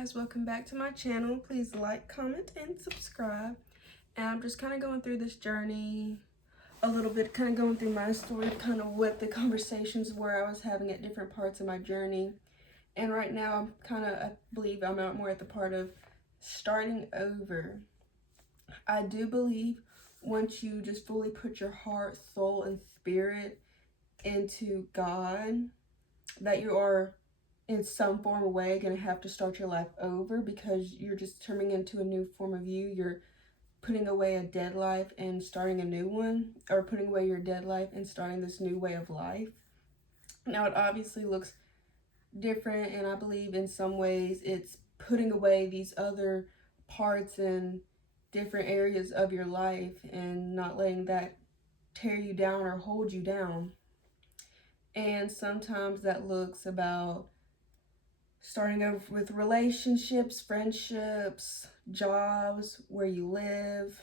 guys, welcome back to my channel. Please like, comment, and subscribe. And I'm just kind of going through this journey a little bit, kind of going through my story, kind of what the conversations were I was having at different parts of my journey. And right now I believe I'm out more at the part of starting over. I do believe once you just fully put your heart, soul, and spirit into God, that you are in some form or way going to have to start your life over, because you're just turning into a new form of you. You're putting away a dead life and starting a new one, or putting away your dead life and starting this new way of life. Now, it obviously looks different, and I believe in some ways it's putting away these other parts and different areas of your life and not letting that tear you down or hold you down. And sometimes that looks about starting over with relationships, friendships, jobs, where you live,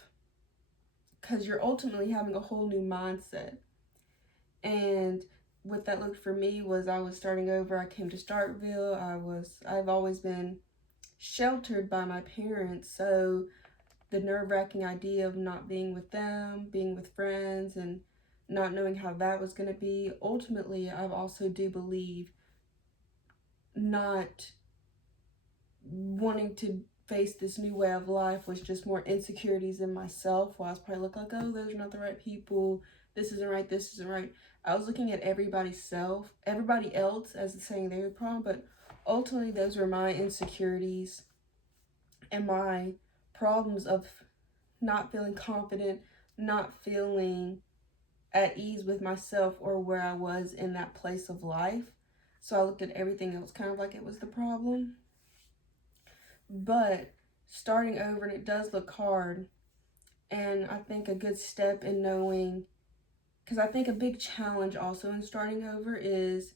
because you're ultimately having a whole new mindset. And what that looked for me was I was starting over. I came to Starkville. I've always been sheltered by my parents, so the nerve-wracking idea of not being with them, being with friends, and not knowing how that was going to be. Ultimately, I also do believe not wanting to face this new way of life was just more insecurities in myself. While I was probably looking like, oh, those are not the right people, this isn't right, this isn't right. I was looking at everybody else as the saying they were problem, but ultimately those were my insecurities and my problems of not feeling confident, not feeling at ease with myself or where I was in that place of life. So I looked at everything else kind of like it was the problem. But starting over, and it does look hard, and I think a good step in knowing, because I think a big challenge also in starting over is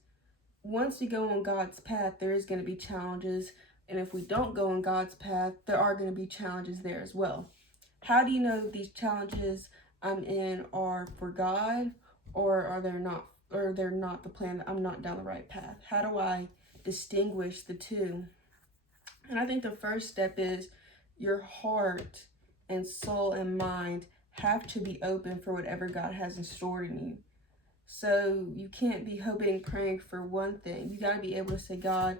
once you go on God's path, there is going to be challenges, and if we don't go on God's path, there are going to be challenges there as well. How do you know these challenges I'm in are for God, or are they not, or they're not the plan, that I'm not down the right path? How do I distinguish the two? And I think the first step is your heart and soul and mind have to be open for whatever God has in store in you. So you can't be hoping and praying for one thing. You got to be able to say, God,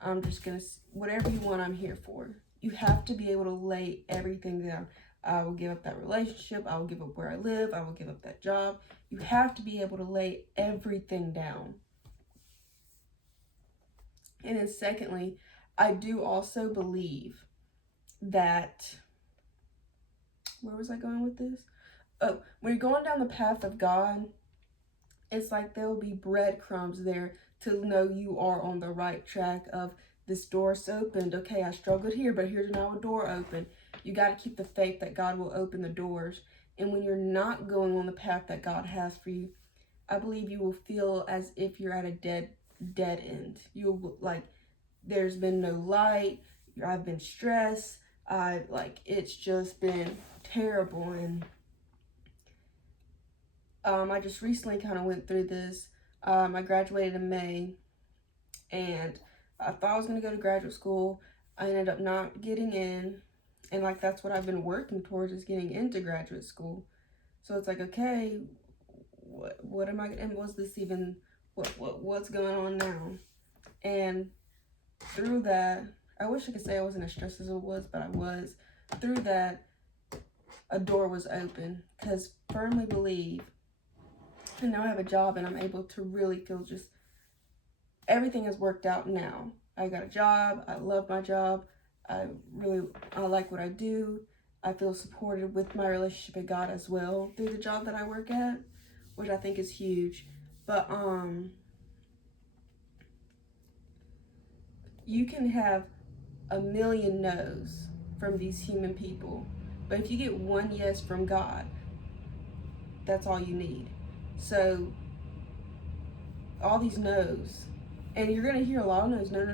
I'm just going to, whatever you want, I'm here for. You have to be able to lay everything down. I will give up that relationship. I will give up where I live. I will give up that job. You have to be able to lay everything down. And then secondly, I do also believe that, where was I going with this? Oh, when you're going down the path of God, it's like there will be breadcrumbs there to know you are on the right track of, this door's opened. Okay, I struggled here, but here's now a door open. You got to keep the faith that God will open the doors. And when you're not going on the path that God has for you, I believe you will feel as if you're at a dead end. You'll like, there's been no light. I've been stressed. It's just been terrible. And I just recently kind of went through this. I graduated in May, and I thought I was going to go to graduate school. I ended up not getting in, and like that's what I've been working towards, is getting into graduate school. So it's like, okay, what am I, and was this even, what's going on now? And through that, I wish I could say I wasn't as stressed as it was, but I was. Through that, a door was open, because firmly believe, and now I have a job and I'm able to really feel just, everything has worked out now. I got a job. I love my job. I like what I do. I feel supported with my relationship with God as well through the job that I work at, which I think is huge. But you can have a million no's from these human people, but if you get one yes from God, that's all you need. So all these no's, and you're gonna hear a lot of no's, no,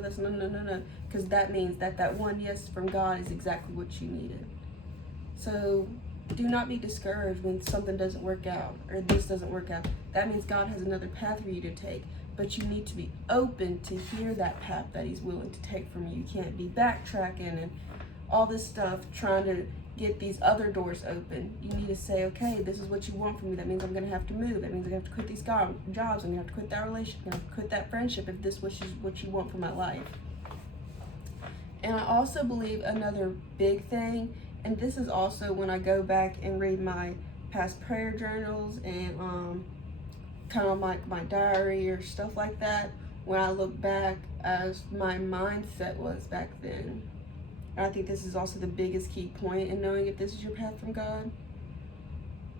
that's no, because that means that one yes from God is exactly what you needed. So do not be discouraged when something doesn't work out, or this doesn't work out. That means God has another path for you to take. but you need to be open to hear that path that he's willing to take from you. You can't be backtracking and all this stuff trying to get these other doors open. You need to say, okay, this is what you want from me. That means I'm going to have to move. That means I'm going to have to quit these jobs. I'm going to have to quit that relationship. I'm going to have to quit that friendship if this is what you want for my life. And I also believe another big thing, and this is also when I go back and read my past prayer journals and kind of like my diary or stuff like that, when I look back as my mindset was back then. And I think this is also the biggest key point in knowing if this is your path from God.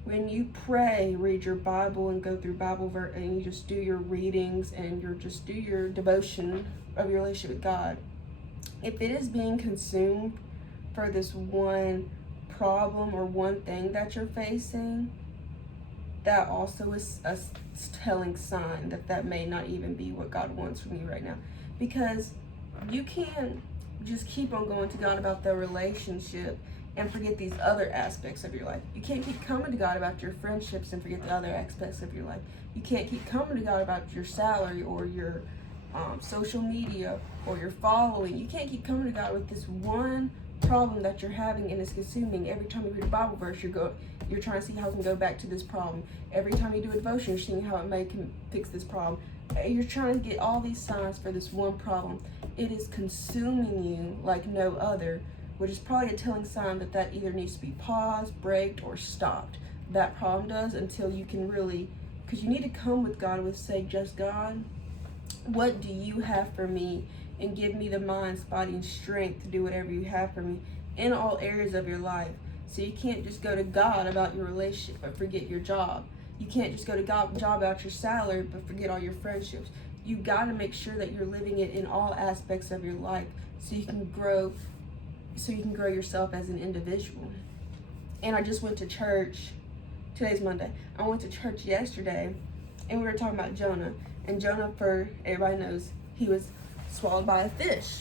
When you pray, read your Bible and go through Bible verse, and you just do your readings and you just do your devotion of your relationship with God, if it is being consumed for this one problem or one thing that you're facing, that also is a telling sign that that may not even be what God wants from you right now. Because you can't just keep on going to God about the relationship and forget these other aspects of your life. You can't keep coming to God about your friendships and forget the other aspects of your life. You can't keep coming to God about your salary or your social media or your following. You can't keep coming to God with this one problem that you're having and it's consuming. Every time you read a Bible verse, you're trying to see how it can go back to this problem. Every time you do a devotion, you're seeing how it can fix this problem. You're trying to get all these signs for this one problem. It is consuming you like no other, which is probably a telling sign that that either needs to be paused, braked, or stopped. That problem does, until you can really, because you need to come with God with, say, just God, what do you have for me? And give me the mind, body, and strength to do whatever you have for me in all areas of your life. So you can't just go to God about your relationship but forget your job. You can't just go to God about your salary but forget all your friendships. You got to make sure that you're living it in all aspects of your life so you can grow yourself as an individual. And I just went to church. Today's Monday. I went to church yesterday and we were talking about Jonah. And Jonah, for everybody knows, he was swallowed by a fish.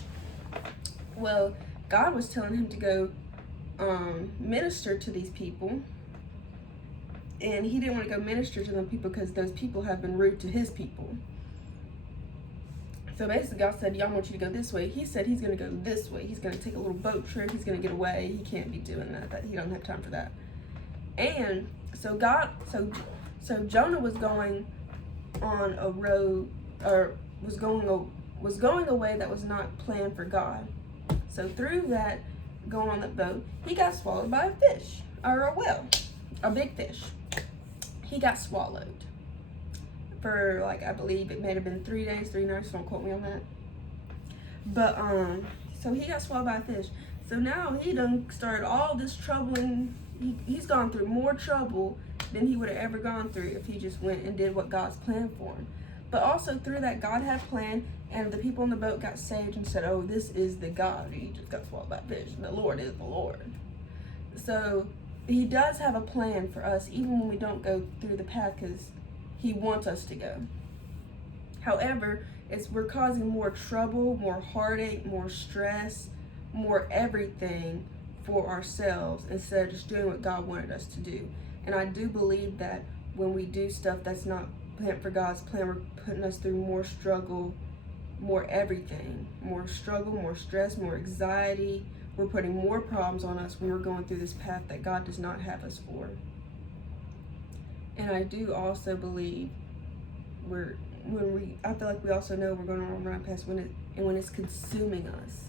Well, God was telling him to go minister to these people, and he didn't want to go minister to them people because those people have been rude to his people. So basically God said, y'all want you to go this way. He said he's going to go this way. He's going to take a little boat trip. He's going to get away. He can't be doing that. He don't have time for that. And so Jonah was going on a road, or was going a way that was not planned for God. So through that, going on that boat, he got swallowed by a fish, or a whale, a big fish. He got swallowed for, like, I believe it may have been 3 days, 3 nights, don't quote me on that. But so he got swallowed by a fish. So now he done started all this troubling. He's gone through more trouble than he would have ever gone through if he just went and did what God's planned for him. But also through that, God had planned, and the people on the boat got saved and said, oh, this is the God. He just got swallowed by a fish. The Lord is the Lord. So he does have a plan for us, even when we don't go through the path, because he wants us to go. However, we're causing more trouble, more heartache, more stress, more everything for ourselves instead of just doing what God wanted us to do. And I do believe that when we do stuff that's not planned for God's plan, we're putting us through more struggle, more everything, more struggle, more stress, more anxiety. We're putting more problems on us when we're going through this path that God does not have us for. And I do also believe I feel like we also know we're going on a run past when it's consuming us.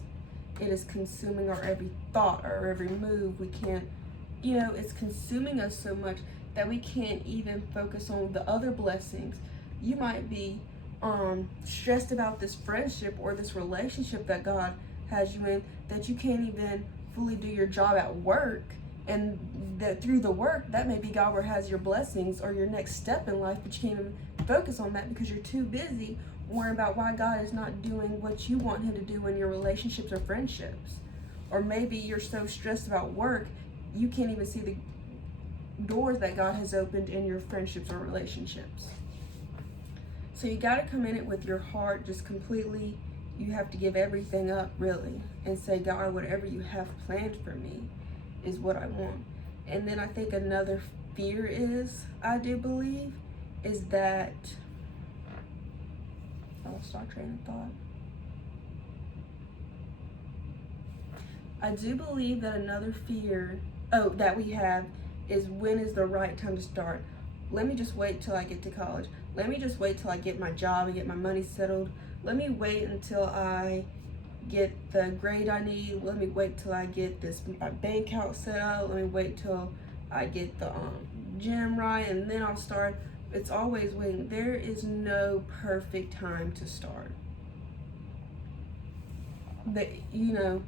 It is consuming our every thought, our every move. We can't, it's consuming us so much that we can't even focus on the other blessings. You might be stressed about this friendship or this relationship that God has you in, that you can't even fully do your job at work, and that through the work, that may be God where has your blessings or your next step in life, but you can't even focus on that because you're too busy worrying about why God is not doing what you want him to do in your relationships or friendships. Or maybe you're so stressed about work, you can't even see the doors that God has opened in your friendships or relationships. So you got to come in it with your heart just completely. You have to give everything up, really, and say, God, whatever you have planned for me is what I want. And then I think another fear is, I do believe, is that I lost our train of thought. I do believe that another fear, that we have is when is the right time to start. Let me just wait till I get to college. Let me just wait till I get my job and get my money settled. Let me wait until I get the grade I need. Let me wait till I get my bank account set up. Let me wait till I get the gym right, and then I'll start. It's always waiting. There is no perfect time to start. But you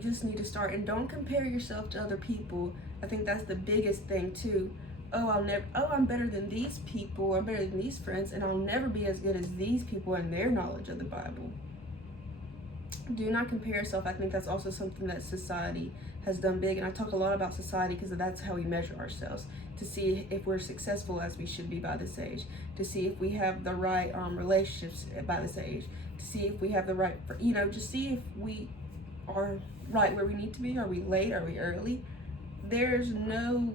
just need to start, and don't compare yourself to other people. I think that's the biggest thing too. I'm better than these people, I'm better than these friends, and I'll never be as good as these people in their knowledge of the Bible. Do not compare yourself. I think that's also something that society has done big, and I talk a lot about society because that's how we measure ourselves, to see if we're successful as we should be by this age, to see if we have the right relationships by this age, to see if we have the right, just see if we are right where we need to be. Are we late? Are we early? There's no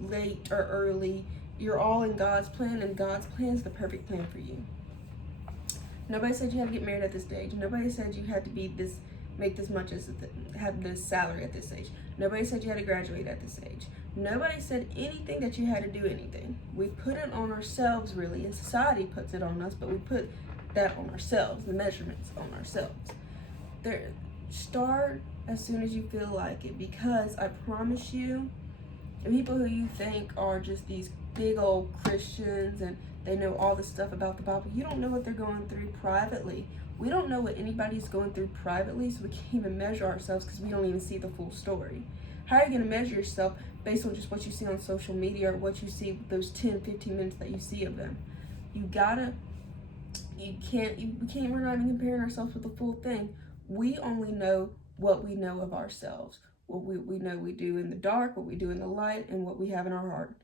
late or early. You're all in God's plan, and God's plan is the perfect plan for you. Nobody said you had to get married at this age. Nobody said you had to be this, make this much, have this salary at this age. Nobody said you had to graduate at this age. Nobody said anything that you had to do anything. We put it on ourselves, really, and society puts it on us, but we put that on ourselves, the measurements on ourselves. Start as soon as you feel like it, because I promise you, the people who you think are just these big old Christians and they know all the stuff about the Bible, you don't know what they're going through privately. We don't know what anybody's going through privately, so we can't even measure ourselves because we don't even see the full story. How are you going to measure yourself based on just what you see on social media or what you see those 10, 15 minutes that you see of them? We're not even comparing ourselves with the full thing. We only know what we know of ourselves, what we know we do in the dark, what we do in the light, and what we have in our heart.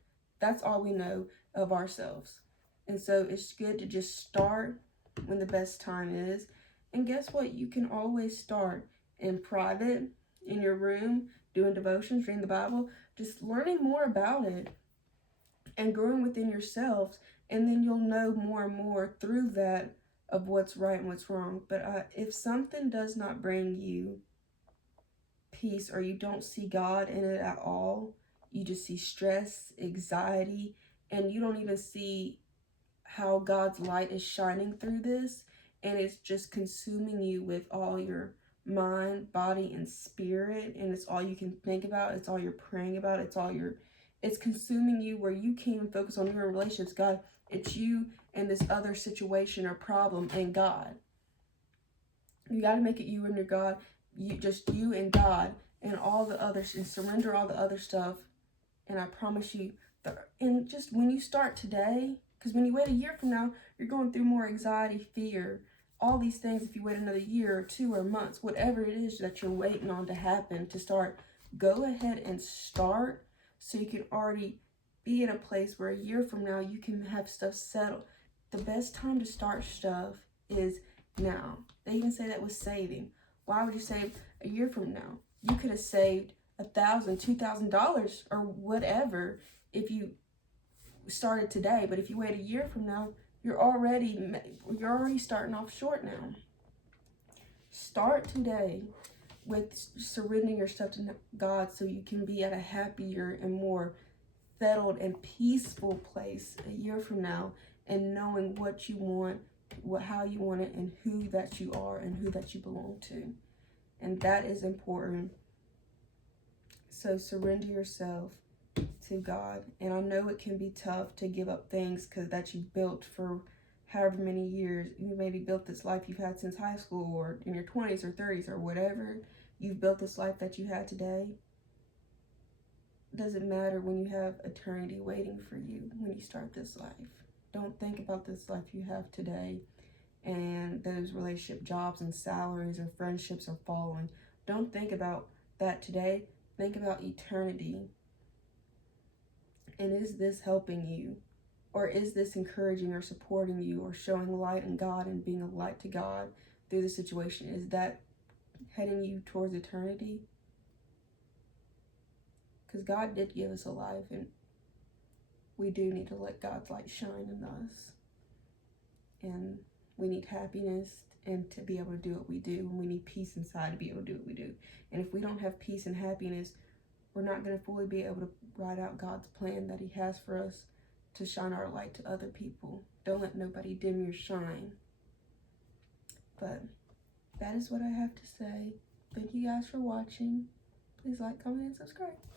That's all we know of ourselves. And so it's good to just start when the best time is. And guess what? You can always start in private, in your room, doing devotions, reading the Bible, just learning more about it and growing within yourselves. And then you'll know more and more through that of what's right and what's wrong. But if something does not bring you peace, or you don't see God in it at all, you just see stress, anxiety, and you don't even see how God's light is shining through this, and it's just consuming you with all your mind, body, and spirit, and it's all you can think about, it's all you're praying about, it's consuming you where you can't even focus on your relationships. God, it's you and this other situation or problem and God. You got to make it you and your God, you and God, and all the others, and surrender all the other stuff. And I promise you, and just when you start today, because when you wait a year from now, you're going through more anxiety, fear, all these things. If you wait another year or 2 or months, whatever it is that you're waiting on to happen to start, go ahead and start, so you can already be in a place where a year from now you can have stuff settled. The best time to start stuff is now. They even say that with saving. Why would you save a year from now? You could have saved $1,000, $2,000 or whatever if you started today. But if you wait a year from now, you're already starting off short now. Start today with surrendering your stuff to God, so you can be at a happier and more settled and peaceful place a year from now, and knowing what you want, how you want it, and who that you are and who that you belong to. And that is important. So surrender yourself to God. And I know it can be tough to give up things that you've built for however many years. You maybe built this life you've had since high school, or in your 20s or 30s or whatever. You've built this life that you had today. It doesn't matter when you have eternity waiting for you when you start this life. Don't think about this life you have today and those relationship jobs and salaries or friendships are following. Don't think about that today. Think about eternity. And is this helping you? Or is this encouraging or supporting you or showing light in God and being a light to God through the situation? Is that heading you towards eternity? Because God did give us a life, and we do need to let God's light shine in us. And We need happiness and to be able to do what we do. And we need peace inside to be able to do what we do. And if we don't have peace and happiness, we're not going to fully be able to ride out God's plan that he has for us to shine our light to other people. Don't let nobody dim your shine. But that is what I have to say. Thank you guys for watching. Please like, comment, and subscribe.